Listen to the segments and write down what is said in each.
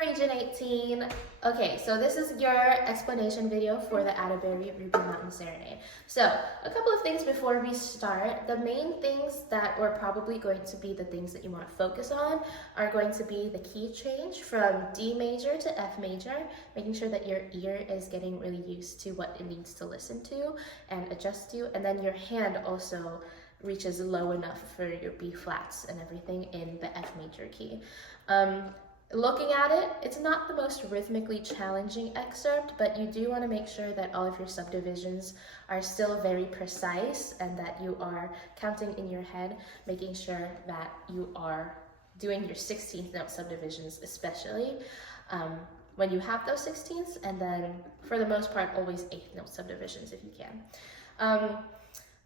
Region 18. Okay, so this is your explanation video for the Atterbury Ruby Mountain Serenade. So, a couple of things before we start. The main things that are probably going to be the things that you want to focus on are going to be the key change from D major to F major, making sure that your ear is getting really used to what it needs to listen to and adjust to, and then your hand also reaches low enough for your B flats and everything in the F major key. Looking at it, it's not the most rhythmically challenging excerpt, but you do want to make sure that all of your subdivisions are still very precise and that you are counting in your head, making sure that you are doing your 16th note subdivisions, especially when you have those 16ths, and then for the most part, always 8th note subdivisions if you can.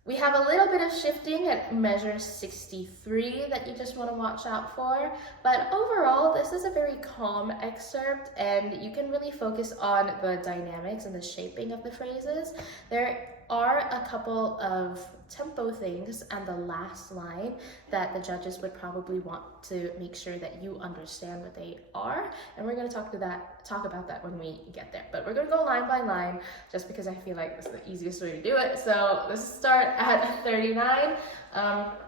We have a little bit of shifting at measure 63 that you just want to watch out for, but overall this is a very calm excerpt and you can really focus on the dynamics and the shaping of the phrases. There are a couple of tempo things and the last line that the judges would probably want to make sure that you understand what they are, and we're going to talk about that when we get there. But we're going to go line by line just because I feel like it's the easiest way to do it. So let's start at 39.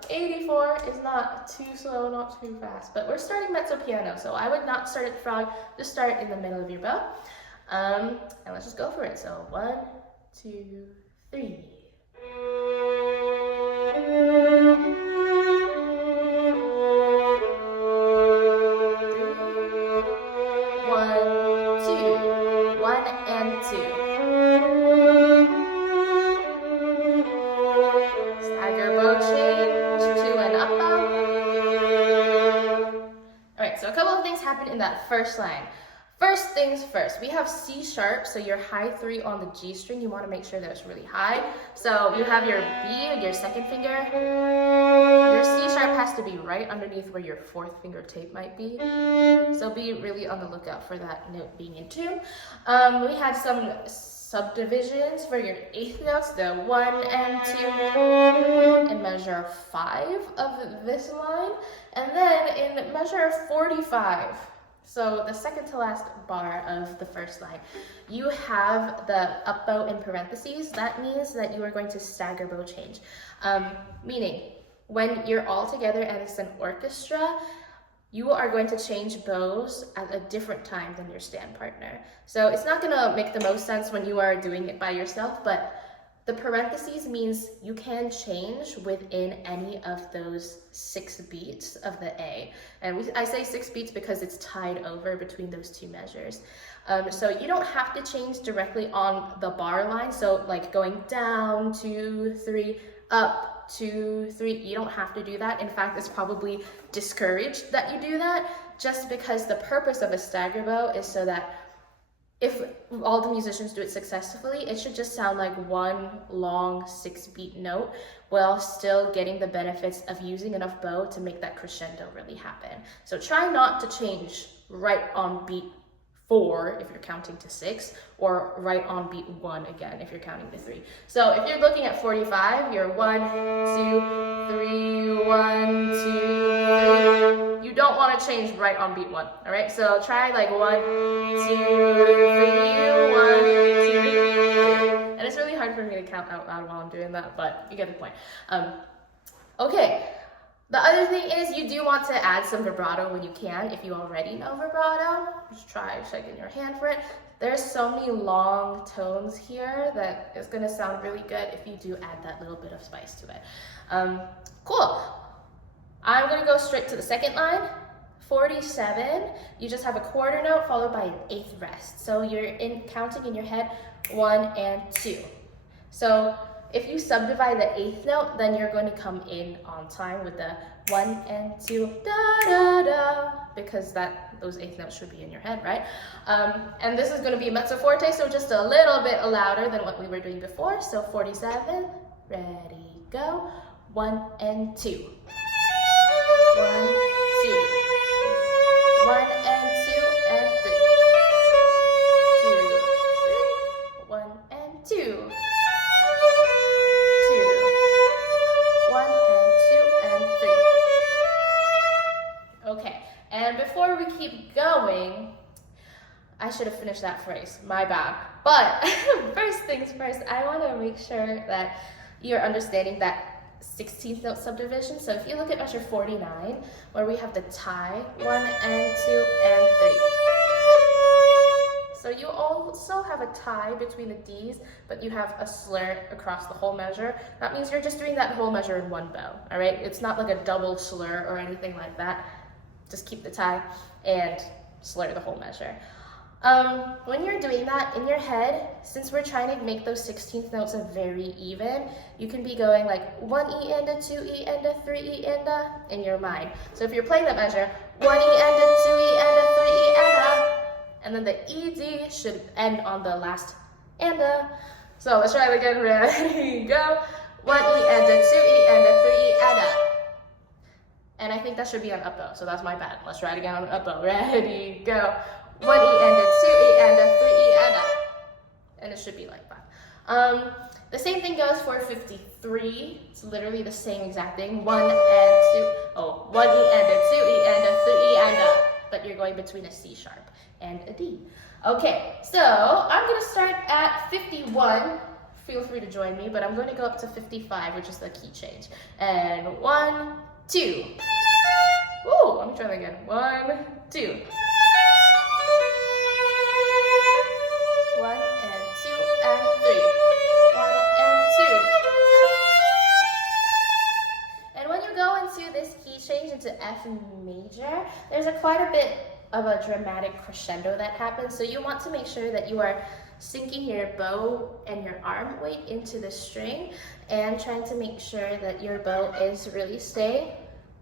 84 is not too slow, not too fast, but we're starting mezzo piano, so I would not start at the frog, just start in the middle of your bow. And let's just go for it. So 1, 2, 3. In that first line. First things first, we have C sharp, so your high 3 on the G string, you want to make sure that it's really high. So you have your B, your second finger. Your C sharp has to be right underneath where your 4th finger tape might be. So be really on the lookout for that note being in tune. We had some subdivisions for your 8th notes, the 1 and 2 in measure 5 of this line, and then in measure 45. So the second to last bar of the first line, you have the up bow in parentheses. That means that you are going to stagger bow change, meaning when you're all together and it's an orchestra, you are going to change bows at a different time than your stand partner. So it's not gonna make the most sense when you are doing it by yourself, but the parentheses means you can change within any of those 6 beats of the A. And I say 6 beats because it's tied over between those 2 measures. So you don't have to change directly on the bar line. So like going down, 2, 3, up, 2, 3, you don't have to do that. In fact, it's probably discouraged that you do that, just because the purpose of a stagger bow is so that if all the musicians do it successfully, it should just sound like one long 6-beat note while still getting the benefits of using enough bow to make that crescendo really happen. So try not to change right on beat 4 if you're counting to 6, or right on beat 1 again if you're counting to 3. So if you're looking at 45, you're 1, 2, 3, 1, 2, 3. You don't want to change right on beat 1, all right? So try like 1, 2, 3, 1, 2, 3. And it's really hard for me to count out loud while I'm doing that, but you get the point. Okay. The other thing is you do want to add some vibrato when you can. If you already know vibrato, just try shaking your hand for it. There's so many long tones here that it's going to sound really good if you do add that little bit of spice to it. Cool. I'm going to go straight to the second line. 47, you just have a quarter note followed by an 8th rest. So you're counting in your head 1 and 2. So if you subdivide the 8th note, then you're going to come in on time with the 1 and 2, da da da, because those 8th notes should be in your head, right? And this is going to be mezzo forte, so just a little bit louder than what we were doing before. So 47, ready, go, 1 and 2. 1, 2. 1 and 2 and 3. 2, 3. 1 and 2. 1 and 2 and 3. Okay, and before we keep going, I should have finished that phrase, my bad. But first things first, I want to make sure that you're understanding that 16th note subdivision. So if you look at measure 49, where we have the tie, 1 and 2 and 3. So you also have a tie between the Ds, but you have a slur across the whole measure. That means you're just doing that whole measure in one bow, all right? It's not like a double slur or anything like that. Just keep the tie and slur the whole measure. When you're doing that in your head, since we're trying to make those 16th notes very even, you can be going like 1 E and a 2 E and a 3 E and a in your mind. So if you're playing that measure, 1 E and a 2 E and a 3 E and a, and then the ED should end on the last and a. So let's try it again. Ready, go. 1 E and a 2 E and a 3 E and a. And I think that should be on up bow, so that's my bad. Let's try it again on up bow. Ready, go. 1 E and a 2 E and a 3 E and a. And it should be like that. The same thing goes for 53. It's literally the same exact thing. 1 and 2. Oh, 1 E and a 2 E and a 3 E and a. But you're going between a C sharp and a D. Okay, so I'm going to start at 51. Feel free to join me, but I'm going to go up to 55, which is the key change. And 1, 2. Ooh, let me try that again. 1, 2. 1 and 2 and 3. 1 and 2. And when you go into this key change into F major, there's quite a bit of a dramatic crescendo that happens. So you want to make sure that you are sinking your bow and your arm weight into the string and trying to make sure that your bow is really staying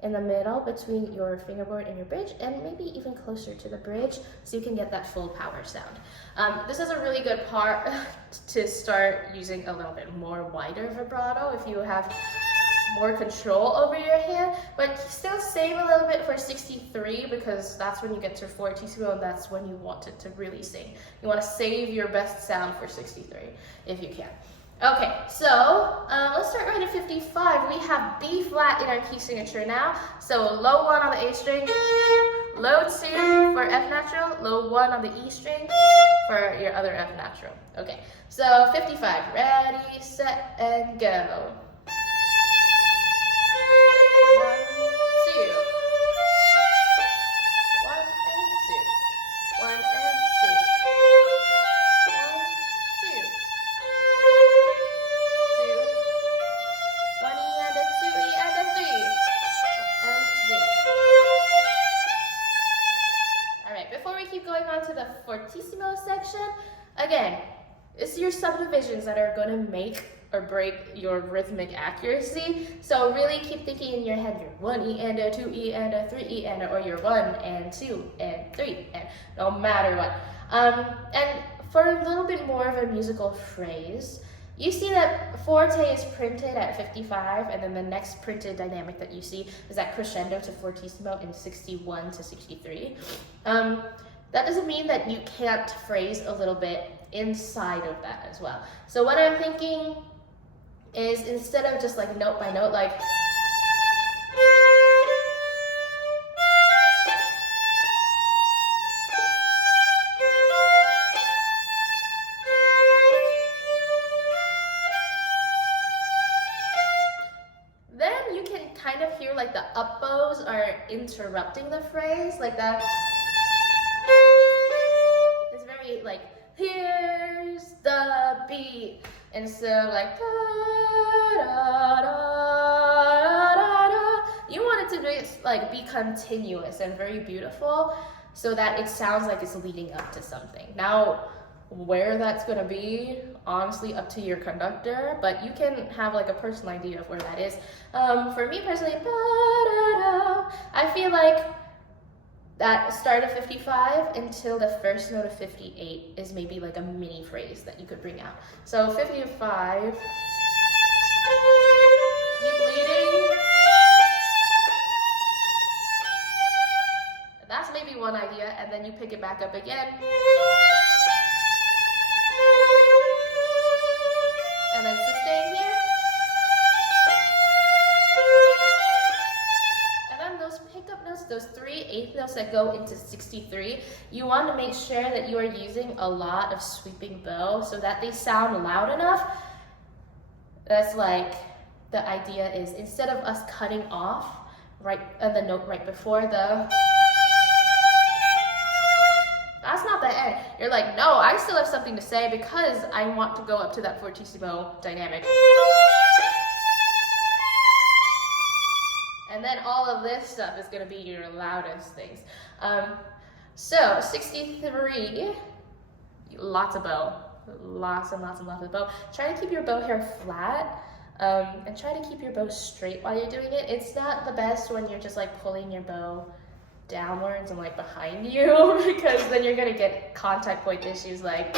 in the middle between your fingerboard and your bridge, and maybe even closer to the bridge so you can get that full power sound. This is a really good part to start using a little bit more wider vibrato if you have more control over your hand, but still save a little bit for 63 because that's when you get to fortissimo and that's when you want it to really sing. You want to save your best sound for 63 if you can. Okay, so let's start right at 55. We have B flat in our key signature now. So low 1 on the A string, low 2 for F natural, low 1 on the E string for your other F natural. Okay, so 55. Ready, set, and go. 1, 2. Fortissimo section, again, it's your subdivisions that are going to make or break your rhythmic accuracy. So really keep thinking in your head, your 1 E and a 2 E and a 3 E and a, or your 1 and 2 and 3 and no matter what. And for a little bit more of a musical phrase, you see that forte is printed at 55, and then the next printed dynamic that you see is that crescendo to fortissimo in 61 to 63. That doesn't mean that you can't phrase a little bit inside of that as well. So what I'm thinking is, instead of just like note by note, like then you can kind of hear like the up bows are interrupting the phrase, like that. It's very like, here's the beat, instead of like da, da, da, da, da. You want it to be like be continuous and very beautiful, so that it sounds like it's leading up to something. Now, where that's gonna be, honestly, up to your conductor, but you can have like a personal idea of where that is. For me personally, da, da, da, I feel like that start of 55 until the first note of 58 is maybe like a mini phrase that you could bring out. So 55, keep leading. That's maybe one idea, and then you pick it back up again. And then sustain here. And then those pickup notes, those 3 eighth notes that go into 63, you want to make sure that you are using a lot of sweeping bow so that they sound loud enough. That's like, the idea is instead of us cutting off right the note right before the, that's not the end. You're like, no, I still have something to say because I want to go up to that fortissimo dynamic. And then all of this stuff is going to be your loudest things. So 63, lots of bow. Lots and lots and lots of bow. Try to keep your bow hair flat, and try to keep your bow straight while you're doing it. It's not the best when you're just like pulling your bow downwards and like behind you, because then you're gonna get contact point issues like.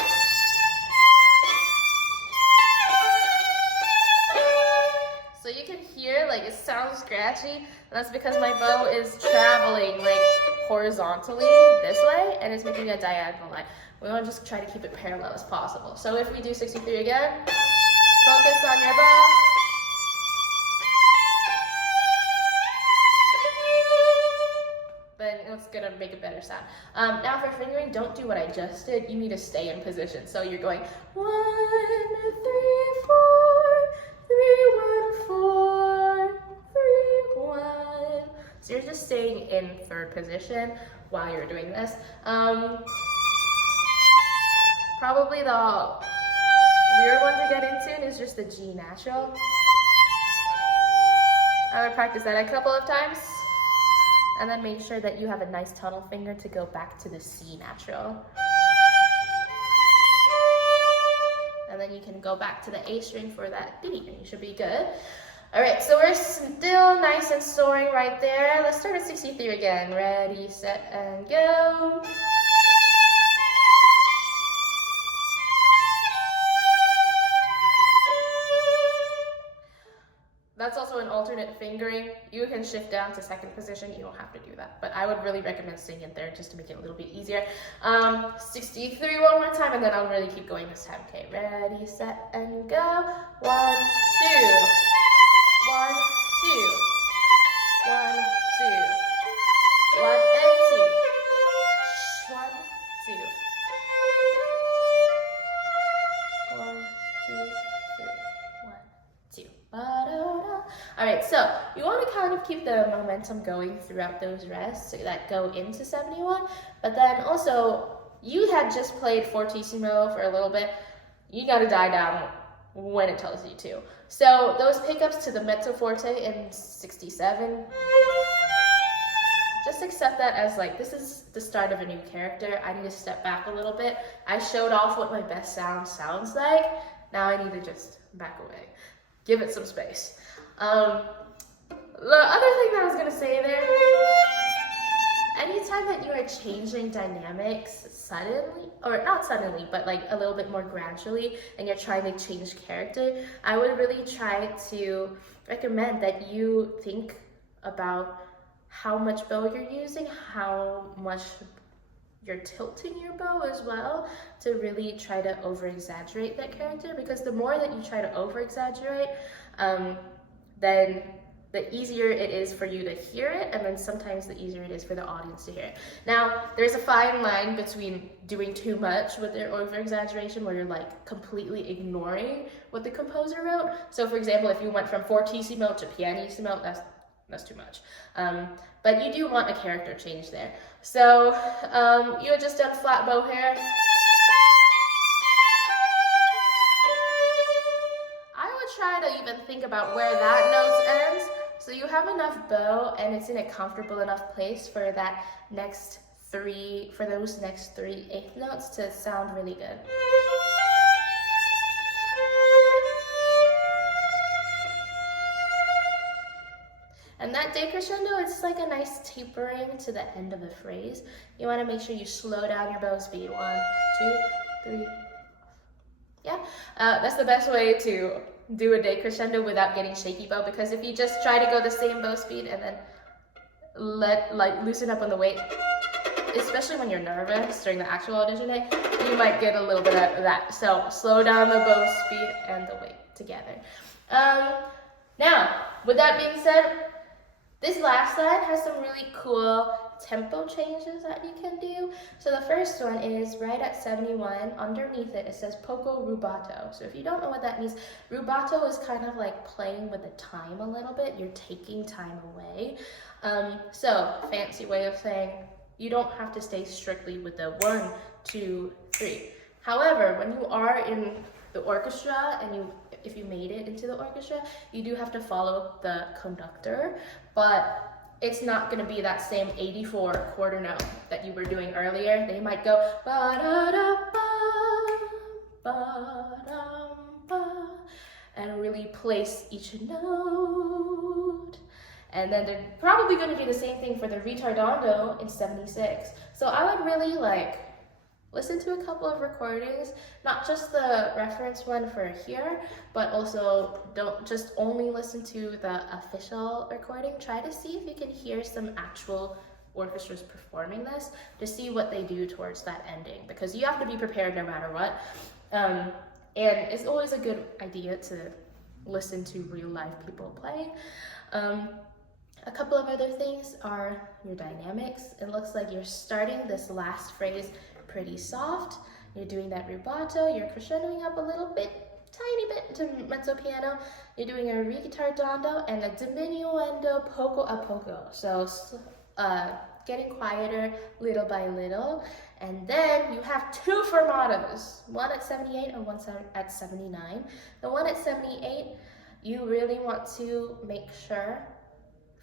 So you can hear like it sounds scratchy, and that's because my bow is traveling like horizontally this way and it's making a diagonal line. We want to just try to keep it parallel as possible. So if we do 63 again, focus on your bow. Then it's gonna make a better sound. Now for fingering, don't do what I just did. You need to stay in position. So you're going 1, 3, 4, 3, 1, 4, 3, 1. So you're just staying in third position while you're doing this. Probably the weird one to get into is just the G natural. I would practice that a couple of times and then make sure that you have a nice tunnel finger to go back to the C natural. And then you can go back to the A string for that B and you should be good. All right, so we're still nice and soaring right there. Let's start at 63 again. Ready, set, and go. That's also an alternate fingering. You can shift down to second position. You don't have to do that, but I would really recommend staying in third just to make it a little bit easier. 63 one more time, and then I'll really keep going this time. Okay, ready, set, and go. 1, 2. 1, 2. 1, 2. 1 and 2. 1, 2. 1, 2, 3. 1, 2. All right, so you want to kind of keep the momentum going throughout those rests that go into 71, but then also you had just played fortissimo for a little bit. You got to die down when it tells you to. So those pickups to the mezzo forte in 67, just accept that as like, this is the start of a new character. I need to step back a little bit. I showed off what my best sound sounds like. Now I need to just back away. Give it some space. The other thing that I was gonna say there, anytime that you are changing dynamics suddenly, or not suddenly, but like a little bit more gradually, and you're trying to change character, I would really try to recommend that you think about how much bow you're using, how much you're tilting your bow as well, to really try to over-exaggerate that character, because the more that you try to over-exaggerate, then the easier it is for you to hear it, and then sometimes the easier it is for the audience to hear it. Now, there's a fine line between doing too much with their over-exaggeration, where you're like completely ignoring what the composer wrote. So for example, if you went from fortissimo to pianissimo, that's too much. But you do want a character change there. So you had just done flat bow hair. I would try to even think about where that note ends, so you have enough bow and it's in a comfortable enough place for that next three, for those next 3 eighth notes to sound really good. And that decrescendo, it's like a nice tapering to the end of the phrase. You want to make sure you slow down your bow speed. 1, 2, 3. Yeah, that's the best way to do a decrescendo without getting shaky bow, because if you just try to go the same bow speed and then loosen up on the weight, especially when you're nervous during the actual audition day, you might get a little bit of that. So slow down the bow speed and the weight together. Now, with that being said, this last line has some really cool tempo changes that you can do. So the first one is right at 71. Underneath it, it says poco rubato. So if you don't know what that means, rubato is kind of like playing with the time a little bit. You're taking time away. So fancy way of saying you don't have to stay strictly with the 1, 2, 3. However, when you are in the orchestra and if you made it into the orchestra, you do have to follow the conductor, but it's not going to be that same 84 quarter note that you were doing earlier. They might go ba-da-da-ba, ba-dum-ba, and really place each note. And then they're probably going to do the same thing for the ritardando in 76. So I would really listen to a couple of recordings, not just the reference one for here, but also don't just only listen to the official recording. Try to see if you can hear some actual orchestras performing this to see what they do towards that ending, because you have to be prepared no matter what. And it's always a good idea to listen to real live people play. A couple of other things are your dynamics. It looks like you're starting this last phrase pretty soft. You're doing that rubato, you're crescendoing up a little bit, tiny bit to mezzo piano. You're doing a ritardando and a diminuendo poco a poco. So getting quieter little by little. And then you have 2 fermatos, one at 78 and one at 79. The one at 78, you really want to make sure,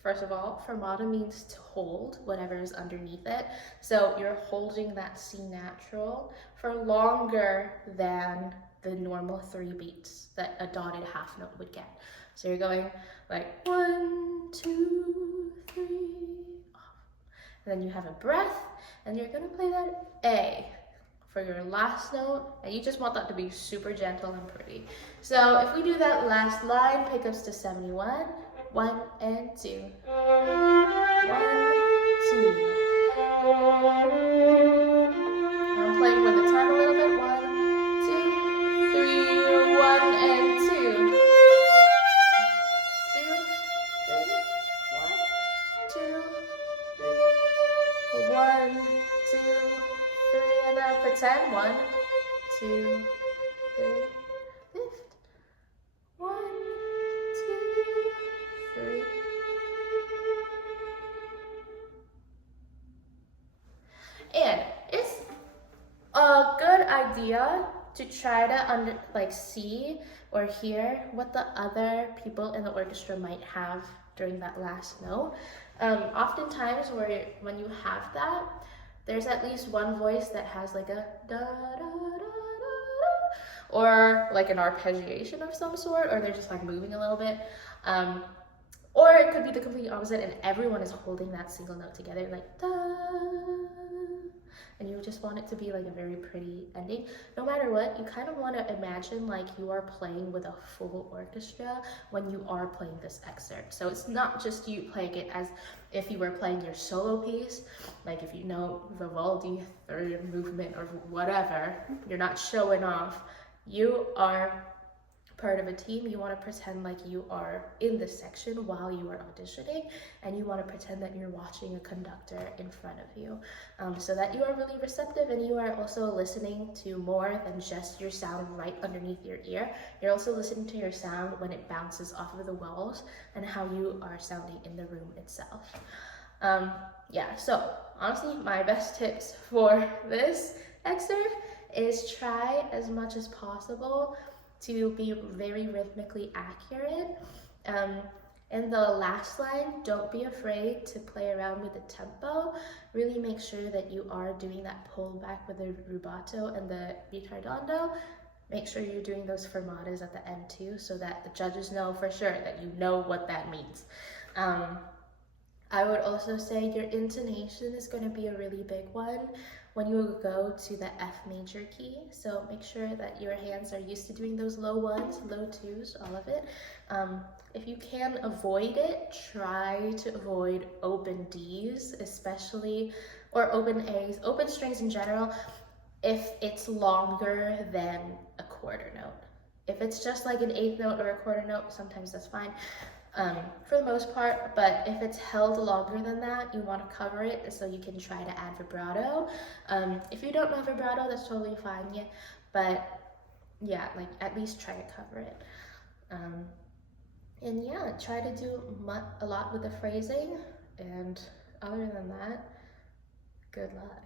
first of all, fermato means to hold whatever is underneath it. So you're holding that C natural for longer than the normal 3 beats that a dotted half note would get. So you're going like 1, 2, 3, off. And then you have a breath, and you're gonna play that A for your last note, and you just want that to be super gentle and pretty. So if we do that last line, pickups to 71, 1 and 2. 1, 2. I'm playing with the time a little bit. 1, 2, 3, 1 and 2. 2, 3, 1, 2, 3. 1, 2, 3, and then pretend 1, 2, 3. Lift. 1, 2, 3. And it's a good idea to try to see or hear what the other people in the orchestra might have during that last note. Oftentimes when you have that, there's at least one voice that has like a da da da da da, or like an arpeggiation of some sort, or they're just like moving a little bit. Or it could be the complete opposite and everyone is holding that single note together, like da, and you just want it to be like a very pretty ending. No matter what, you kind of want to imagine like you are playing with a full orchestra when you are playing this excerpt. So it's not just you playing it as if you were playing your solo piece, like if you know Vivaldi third movement or whatever, you're not showing off. You are part of a team. You want to pretend like you are in this section while you are auditioning, and you want to pretend that you're watching a conductor in front of you, so that you are really receptive and you are also listening to more than just your sound right underneath your ear. You're also listening to your sound when it bounces off of the walls and how you are sounding in the room itself. Yeah, so honestly, my best tips for this excerpt is try as much as possible to be very rhythmically accurate. In the last line, don't be afraid to play around with the tempo. Really make sure that you are doing that pullback with the rubato and the ritardando. Make sure you're doing those fermatas at the end too, so that the judges know for sure that you know what that means. I would also say your intonation is going to be a really big one when you go to the F major key. So make sure that your hands are used to doing those low ones, low twos, all of it. If you can avoid it, try to avoid open Ds especially, or open As, open strings in general, if it's longer than a quarter note. If it's just like an eighth note or a quarter note, sometimes that's fine. for the most part, but if it's held longer than that, you want to cover it so you can try to add vibrato. If you don't know vibrato, that's totally fine, yeah, but yeah, like at least try to cover it. And yeah, try to do a lot with the phrasing, and other than that, good luck.